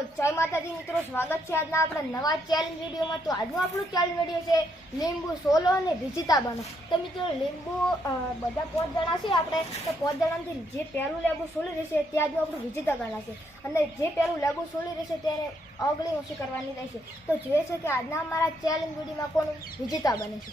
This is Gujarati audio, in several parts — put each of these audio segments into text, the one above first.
જય માતાજી મિત્રો, સ્વાગત છે આજના આપણા નવા ચેલેન્જ વિડીયોમાં. તો આજનું આપણું ચેલેન્જ વીડિયો છે લીંબુ સોલો અને વિજેતા બનો. તો મિત્રો, લીંબુ બધા પાંચ જણા છે આપણે. તો પાંચ જણામાંથી જે પહેલું લેબુ સોલી રહેશે તે આજનું આપણું વિજેતા ગણાશે અને જે પહેલું લેબુ સોલી રહેશે તેને અગલી ઓછી કરવાની રહેશે. તો જોઈએ છે કે આજના અમારા ચેલેન્જ વિડીયોમાં કોણ વિજેતા બને છે.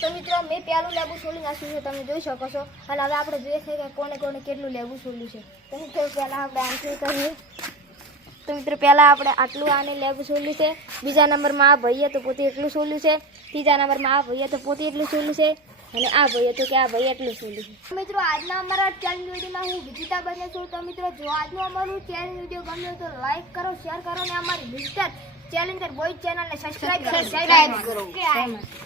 તો મિત્રો મેં પહેલું લેબુ સોલી નાખ્યું છે. તમે જોઈ શકો છો. અને હવે આપણે જોઈએ છે કે કોને કોને કેટલું લેબુ સોલ્યું છે. તો મિત્રો પહેલાં આપણે આન્સર કરીએ? તો મિત્રો પહેલાં આપણે આટલું આને લેબુ સોલ્યું છે. બીજા નંબરમાં આ ભાઈએ તો પોતે એટલું સોલ્યું છે. ત્રીજા નંબરમાં આ ભાઈએ તો પોતે એટલું સોલ્યું છે. અને આ ભાઈએ તો કે આ ભાઈ એટલું સોલ્યું છે. મિત્રો આજના અમારા ચેલેન્જ વિડીયોમાં હું વિજેતા બન્યો છું. તો મિત્રો જો આજનું અમારું ચેલેન્જ વીડિયો ગમ્યો તો લાઈક કરો શેર કરો અને અમારી મિસ્ટર ચેલેન્જર બોય ચેનલને સબસ્ક્રાઇબ કરો. જય માતા.